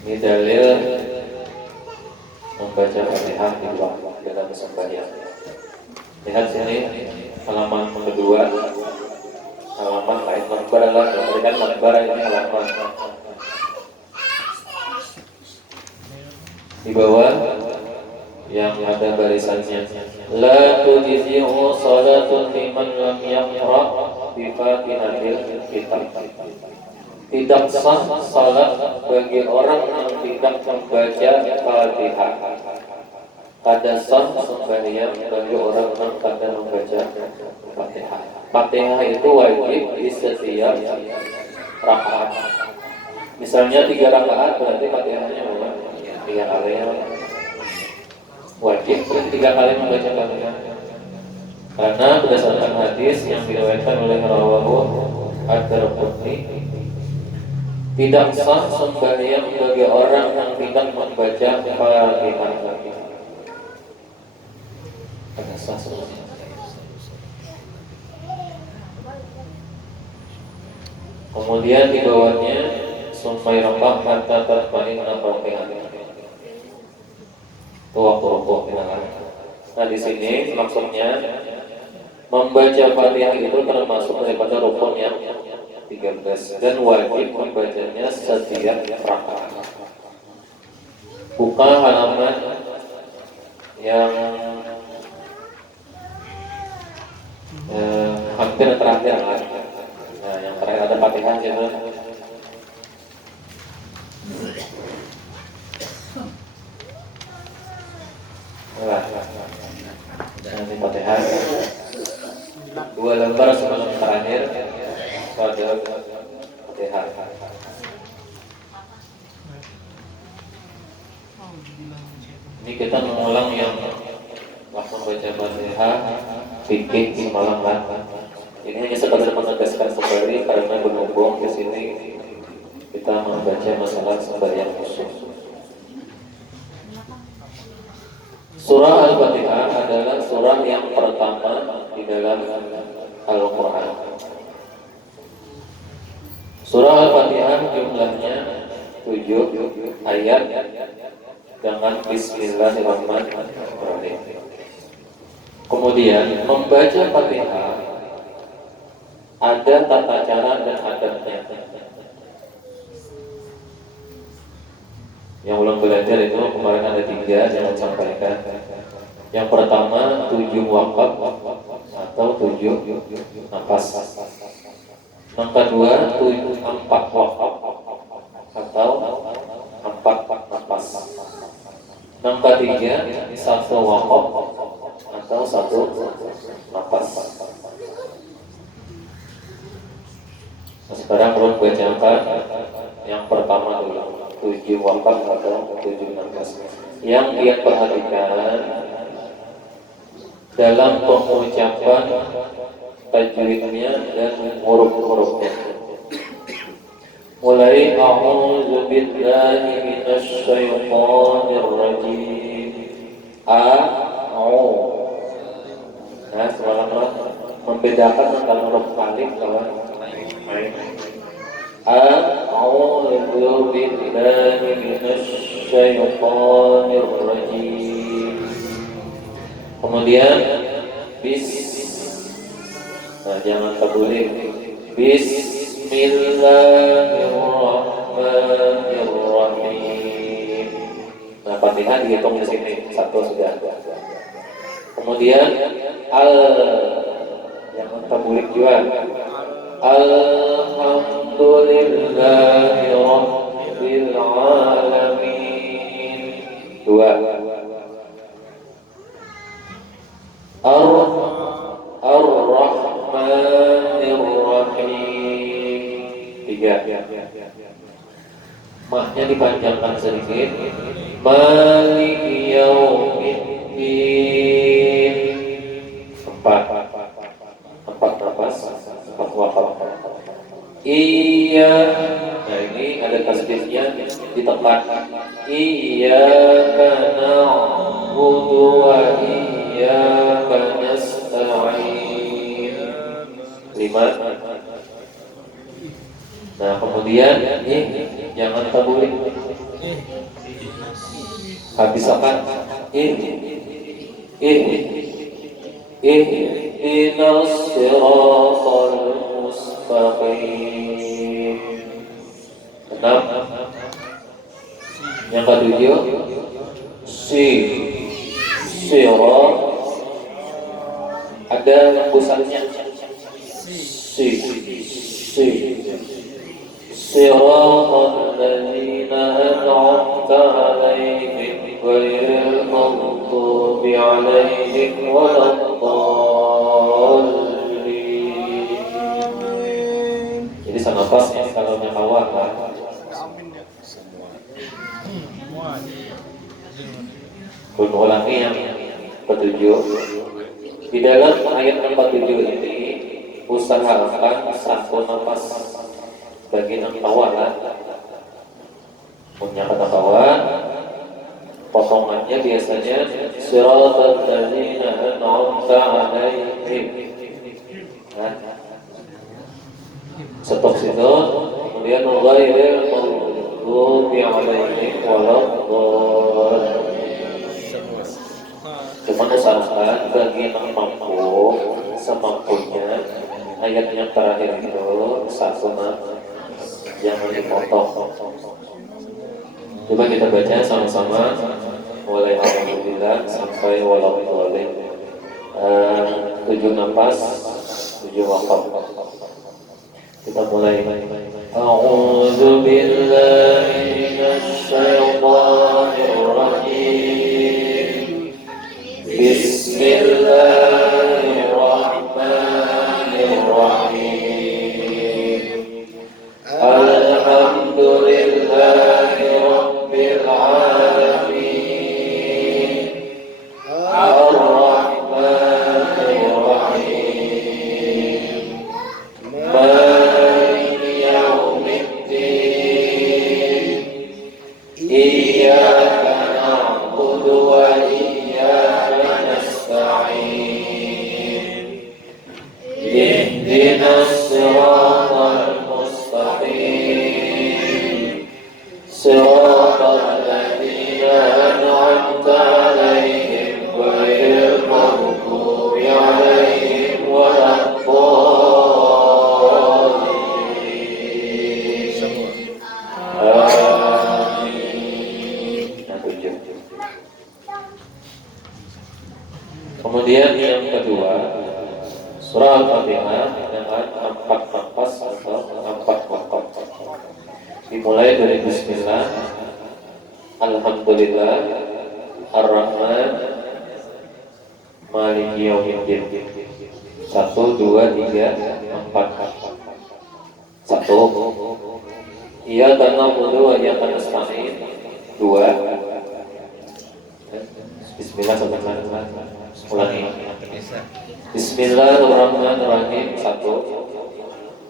Ini dalil membaca Fatihah di dalam sembahyang. Lihat sini halaman kedua, halaman lain lembar lah, kan lembar ini halaman. Di bawah yang ada barisannya, la tujzi'u salatun liman lam yaqra bi Fatihatil kitab. Tidak sah salat bagi orang yang tidak membaca Fatihah. Kada sah sembahyang bagi orang yang tidak membaca Fatihah. Fatihah itu wajib di setiap rakaat. Misalnya 3 rakaat berarti Fatihahnya berapa? 3 kali. Wajib berarti 3 kali membaca Fatihah. Karena berdasarkan hadis yang diriwayatkan oleh Rawahu Ad-Darqutni, tidak sah sembahyang bagi orang yang tidak membaca Fatihah. Tidak sah sembahyang. Kemudian di bawahnya sumai rambah hatta tatma'inna qulubuna. Itu waktu rukuk. Nah di sini maksudnya membaca Fatihah itu termasuk daripada rukun yang 13 dan wajib membacanya setiap rakaat. Buka halaman yang hampir terakhir lah. Nah, yang terakhir ada Fatihah gitu. Nanti Fatihah 2 lembar sebelum terakhir pada Fatihah. Ini kita mengulang yang waktu baca Fatihah fikih semalam kan. Ini hanya sekedar menegaskan kembali karena berhubung di sini kita membaca masalah sembahyang khusus. Surah Al-Fatihah adalah surah yang pertama di dalam Al-Quran. Surah Al-Fatihah jumlahnya 7 ayat dengan Bismillahirrahmanirrahim. Kemudian membaca Fatihah ada tata cara dan adabnya. Yang belum belajar itu kemarin ada 3 yang saya sampaikan. Yang pertama 7 waqaf atau 7 nafas. Yang kedua 4 waqaf atau 4 nafas. Yang ketiga 1 waqaf atau 1 nafas. Nah, sekarang belum bacakan yang pertama dulu 7 waqaf atau 7 nafas. Yang dia perhatikan dalam pengucapan tajwidnya dan huruf-hurufnya. Mulai a'udzu billahi minasy syaithanir rajim. Nah, subhanallah membedakan antara huruf alif lawan ain. A'udzu billahi minasy syaithanir rajim. Kemudian nah jangan tertulis Bismillahirrahmanirrahim. Nah, Fatihah dihitung di sini 1 sudah. Kemudian jangan tertulis juga. Alhamdulillahi rabbil alamin. 2. Ar-Rahmanir-Rahim. 3. Mahnya dipanjangkan sedikit. Maliki yaumiddin. 4 nafas, 4 waqaf. Iya. Nah, ini ada tasbihnya ditekan. Iyyaka na'budu wa iyyaka nasta'in. 5. Nah, kemudian Jangan tabuli. Habis apa? Ihdinas siratal mustaqim. 6. Yang ketujuh, sirat. Ada lembusannya. Siratal ladzina an'amta 'alaihim ghairil maghdubi 'alaihim waladdallin. Jadi sangat pas ya kalau kawan kan. Ulangi yang ketujuh. Di dalam ayat 47 ini usahakan satu nafas bagi kawan. Punya kata kawan, potongannya biasanya siratal ladzina an'amta 'alaihim. Stop situ, kemudian ghairil maghdubi 'alaihim waladdallin. Cuma usahakan bagi yang mampu semampunya ayat yang terakhir itu satu jangan dipotong. Coba kita baca sama-sama mulai alhamdulillah sampai waladdallin. 7 nafas, 7 wakaf. Kita mulai. A'udzu billahi minasy syaithanir rajim. Bismillahirrahmanirrahim. Alhamdulillahi rabbil alamin. Ar-Rahmanir Rahim. Maliki yaumiddin. Iyyaka na'budu wa iyyaka nasta'in. Ihdinas siratal mustaqim. Siratal ladzina an'amta 'alaihim ghairil maghdubi 'alaihim waladdallin. Amin. Kemudian yang kedua, surah Al-Fatihah dengan 4 nafas atau 4 wakaf. Dimulai dari Bismillah, Alhamdulillah, Ar-Rahman, Maliki Yaumiddin. 1, 2, 3, 4. 1. Iyyaka na'budu wa iyyaka nasta'in. 2. Bismillah subhanallah. Ulangi. Bismillahirrahmanirrahim. 1.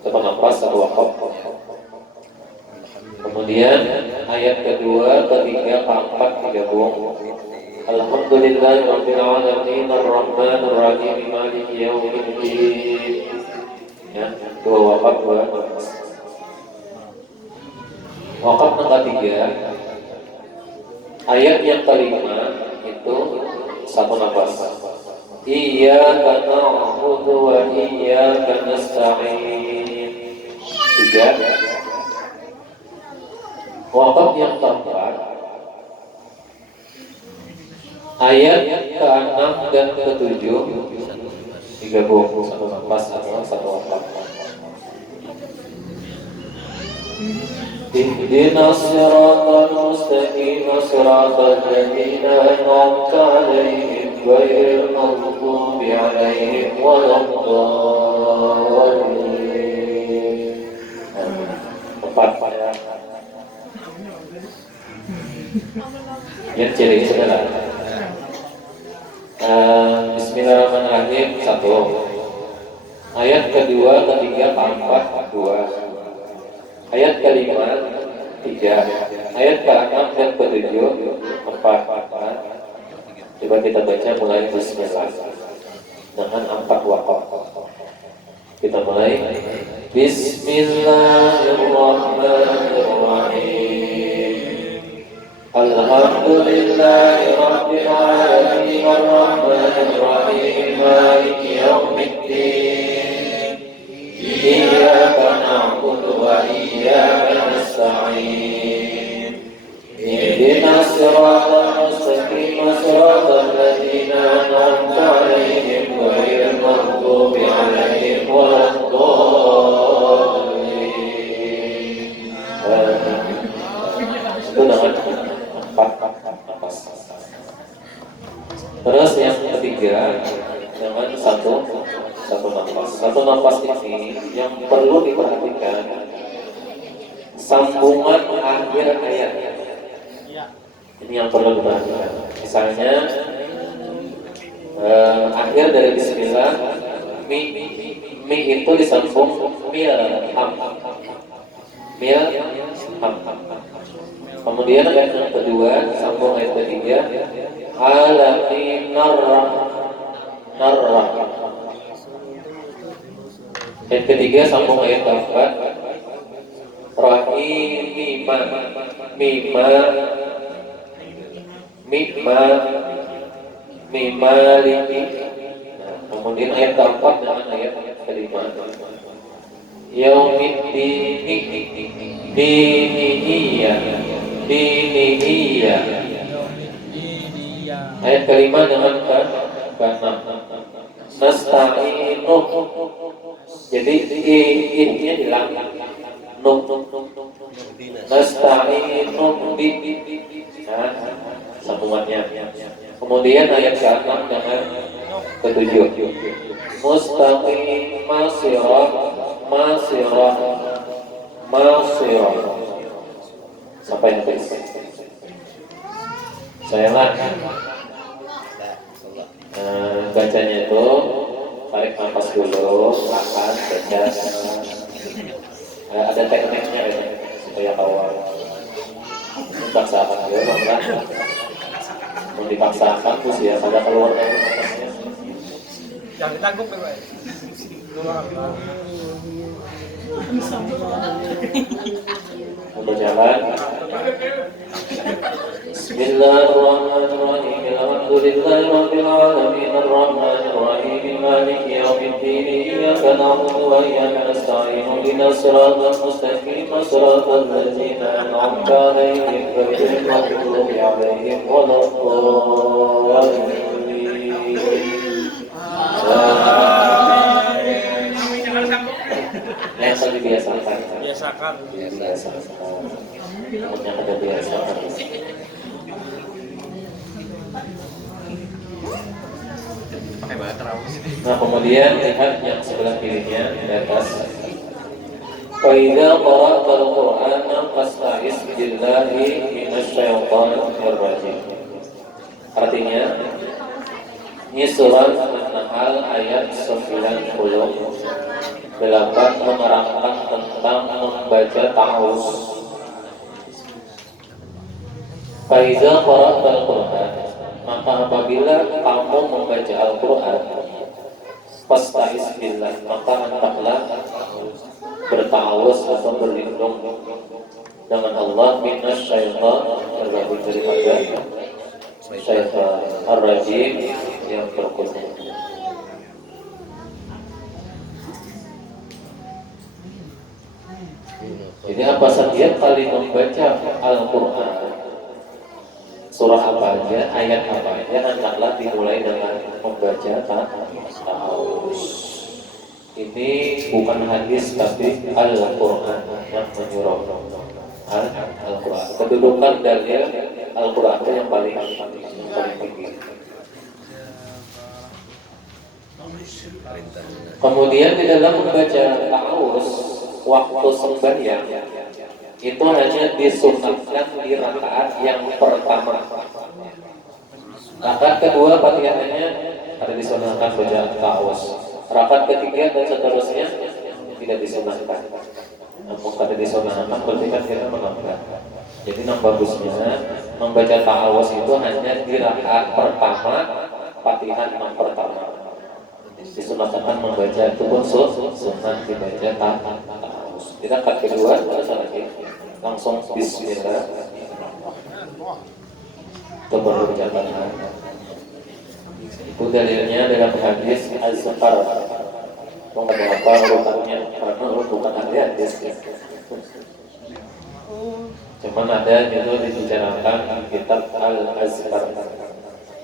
Coba nafas, 1 wakaf. Kemudian ayat kedua, ketiga, keempat digabung. Alhamdulillahirabbil alamin arrahmanir rahim maliki yaumiddin. Ya, 2 wakaf, 2 nafas. Wakaf yang ketiga, ayat yang kelima itu 1 nafas. Iyyaka na'budu wa iyyaka nasta'in. 3. Wakaf yang keempat, ayat ke-6 dan ke-7 digabung 1 nafas atau 1 wakaf. Ihdinas siratal mustaqim siratal ladzina an'amta 'alaihim ghairil maghdubi 'alaihim waladdallin. 4. Yang ciri adalah Bismillahirrahmanirrahim. 1. Ayat kedua, ketiga, keempat, 2. Ayat kelima, 3. Ayat ke-6 dan ke-7, 4. Coba kita baca mulai Bismillah dengan 4 wakaf. Kita mulai. Bismillahirrahmanirrahim. Alhamdulillahi rabbil alamin arrahmanir rahim maliki yaumiddin. Iyyaka na'budu wa iyyaka nasta'in. Ihdinas siratal mustaqim siratal ladzina an'amta 'alaihim ghairil maghdubi 'alaihim waladdallin. Itu dengan 4 nafas. Terus yang ketiga dengan satu nafas. Satu nafas ini yang perlu diperhatikan sambungan akhir ayat. Ini yang perlu diperhatikan. Misalnya akhir dari Bismillah, mi itu disambung milham. Kemudian ayat yang kedua sambung ayat ketiga narrah. Ayat ketiga sambung ayat keempat rahimima mimaliki. Kemudian ayat keempat dengan ayat kelima dinihiyah. Ayat kelima dengan keenam nasta'inu. Jadi i-nya hilang. Nasta'inu bi. Nah, sambungannya. Kemudian ayat ke-6 dengan ke-7 mustaqim masirah. Sampai habis. Saya bacanya itu tarik nafas dulu, akan baca. Ada tekniknya ya, supaya awal. Dipaksakan dulu, enggak? Mau dipaksakan terus ya, pada keluar dari nafasnya. Jangan ditanggup ya, Pak. Udah jalan. Bismillahirrahmanirrahim. Alhamdulillahirabbil alamin arrahmanir rahim maliki yaumiddin. Iyyaka na'budu wa iyyaka nasta'in. Ihdinas siratal mustaqim siratal ladzina an'amta 'alaihim ghairil maghdubi 'alaihim waladdallin. Yang tadi biasakan. Yang ada biasakan. Nah, kemudian lihat yang sebelah kirinya di atas. Fa idza qara'tal Qur'ana fasta'iz billahi minasyaitonir rajim. Artinya, ini surat An-Nahl ayat 98 menerangkan tentang membaca ta'awuz. Fa idza qara'tal Qur'an, maka apabila kamu membaca Al-Quran, fasta'iz billah, maka hendaklah berta'awuz atau berlindung dengan Allah minasyaitan terlebih daripada syaitan ar-rajim yang terkutuk. Jadi apa saja kali membaca Al-Quran, surah apa aja, ayat apa aja, hendaklah dimulai dengan membaca ta'awuz. Ini bukan hadis tapi Al-Quran yang menyuruh. Al-Quran. Kedudukan dalil Al-Quran itu yang paling tinggi. Kemudian di dalam membaca ta'awuz waktu sembahyang itu hanya disunatkan di rakaat yang pertama. Rakaat kedua Fatihahnya ada disunatkan baca ta'awuz. Rakaat ketiga dan seterusnya tidak disunatkan. Namun kada disunatkan berarti kan kita menambah. Jadi yang bagusnya membaca ta'awuz itu hanya di rakaat pertama Fatihah yang pertama. disunahkan membaca itu pun sunnah dibaca ta'awuz. Kita kat kedua terus lagi langsung bismillah. Itu perlu dicatatkan. Itu dalilnya dalam hadis Az-Zakar. Mengapa urutannya? Karena bukan hadis. Cuman ada itu dibicarakan di kitab Al-Azkar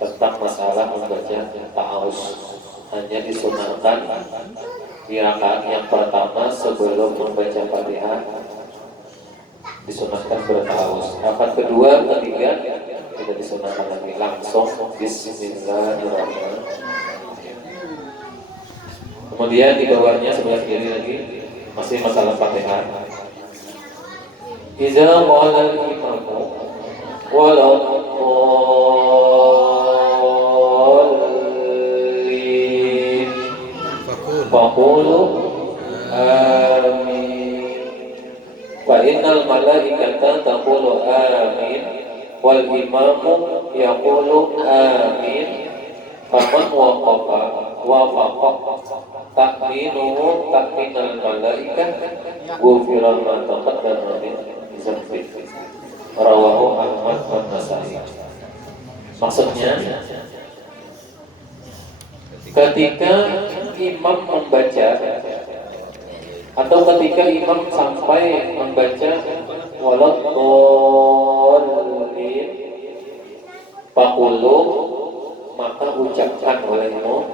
tentang masalah membaca ta'awuz. Hanya disunahkan di rakaat yang pertama sebelum membaca Fatihah disunahkan berta'awuz. Rakaat kedua, ketiga tidak disunahkan lagi, langsung bismillahirrahmanirrahim. Kemudian di bawahnya sebelah kiri lagi masih masalah Fatihah. Iza qala al-imamu walau dhalin faqulu amin fa innal malaikata taqulu amin wal imamu yaqulu amin faman waqafa wafaqa ta'minuhu ta'minal malaikah ghufira ma taqaddama min dzambi. Rawahu Ahmad wa Nasai. Maksudnya ketika imam membaca atau ketika imam sampai membaca waladhdallin faqulu maka ucapkan olehmu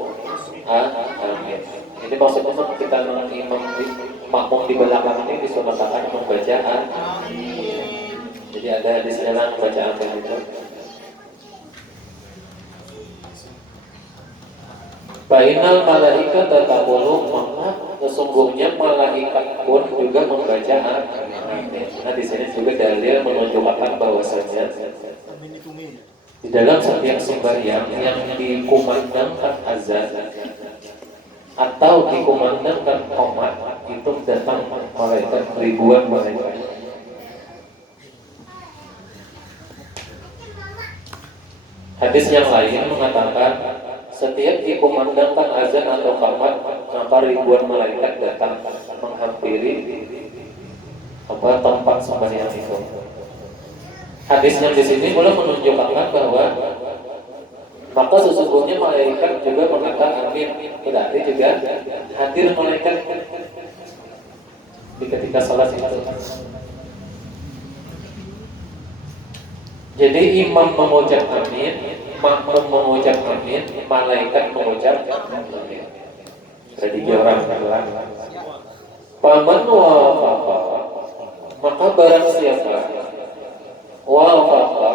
amin. Ini maksudnya kita imam makmum di belakang ini disunahkan membaca amin. Jadi ada hadisnya lah membaca amin itu. Bainal malaikat taqulu maka sesungguhnya malaikat pun juga membaca amin. Nah di sini juga dalil menunjukkan bahwasanya di dalam setiap sembahyang yang dikumandangkan azan atau dikumandangkan qomat itu datang malaikat ribuan malaikat. Hadis yang lain mengatakan setiap dikumandangkan azan atau qomat maka ribuan malaikat datang menghampiri tempat sembahyang itu. Hadis yang di sini mulai menunjukkan bahwa maka sesungguhnya malaikat juga mengatakan amin. Berarti juga hadir malaikat di ketika salat itu. Jadi imam mengucap amin, makmum mengucap amin, malaikat mengucap amin. Ada 3 orang bilang. Paman wafaqa maka barang siapa wafaqa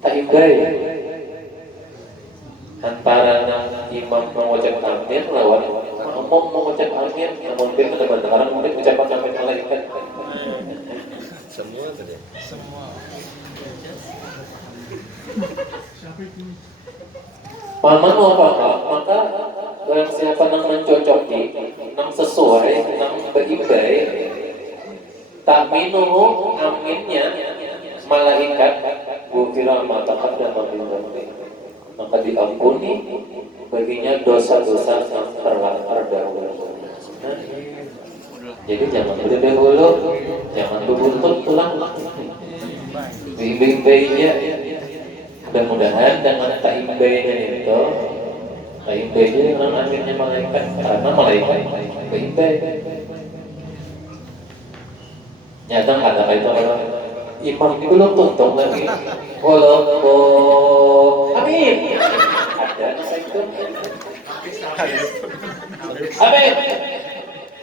ta'ibai antara imam mengucap amin lawan makmum mengucap amin, mungkin benar-benar mungkin ucapan amin malaikat semua tadi semua paman wafaqa maka barang siapa yang mencocoki yang sesuai yang beribai ta'minuhu aminnya malaikat ghufira ma taqaddama min dzambi maka diampuni baginya dosa-dosa yang telah terdahulu. Jadi jangan berdahulu, jangan berbuntut tulang bimbing-bimbingnya. Mudah-mudahan dengan ta'imbainya itu ta'imbainya dengan aminnya malaikat karena malaikat bimbing. Nyata ada itu orang imam belum tuntung lagi. Walau amin. Ada itu. Amin.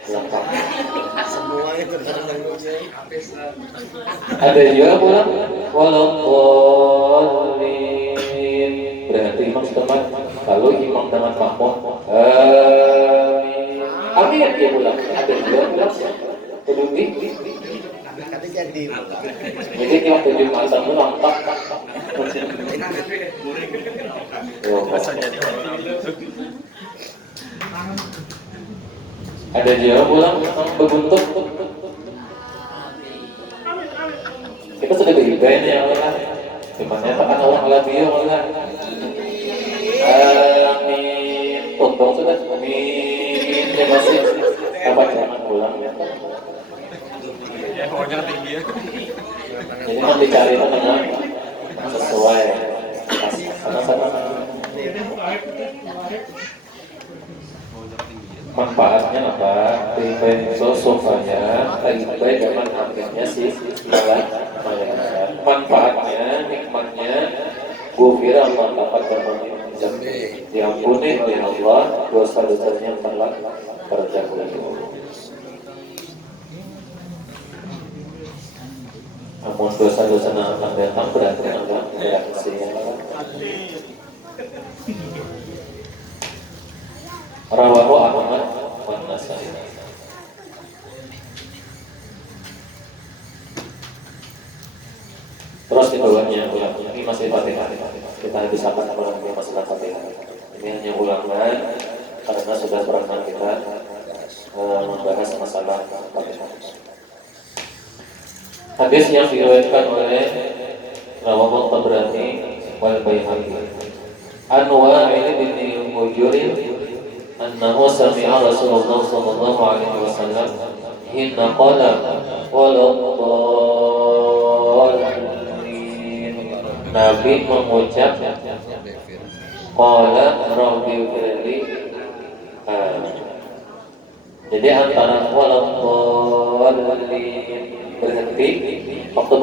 Lengkap. semuanya benar-benar Ada juga pulang walau berarti imam setempat kalau imam dengan makmum amin dia pulang. Ada juga pulang kedudi. Jadi tiap 7 masa itu lengkap. Ada juga pulang berbuntut. Kita sudah beribadah ya Allah. Gimana kan orang lebih ya Allah. Amin. Amin. Ya masih apa jangan ulang ya. Ya, pokoknya tinggi ya. Jadi kan dicari teman sesuai sama-sama manfaatnya apa? Filosofanya baik zaman akhirnya sih malah manfaatnya nikmatnya gufira Allah dapat diampuni oleh Allah dosa-dosanya yang telah terdahulu. Namun dosa-dosa yang akan datang berarti ada reaksi yang Rawahu Ahmad wa Nasai. Terus keduanya ulang ini masih Fatihah. Kita bisa akan ulangi masalah Fatihah. Ini hanya ulangan karena sudah pernah kita membahas masalah Fatihah. Hadis yang diriwayatkan oleh Rawahu Tabrani wal Baihaqi. Wa'il bin Hujr annahu sami'a Rasulullah sallallahu alaihi wasallam hina qala Nabi mengucap qala rabbi firli. Jadi antara waladhdallin berhenti waktu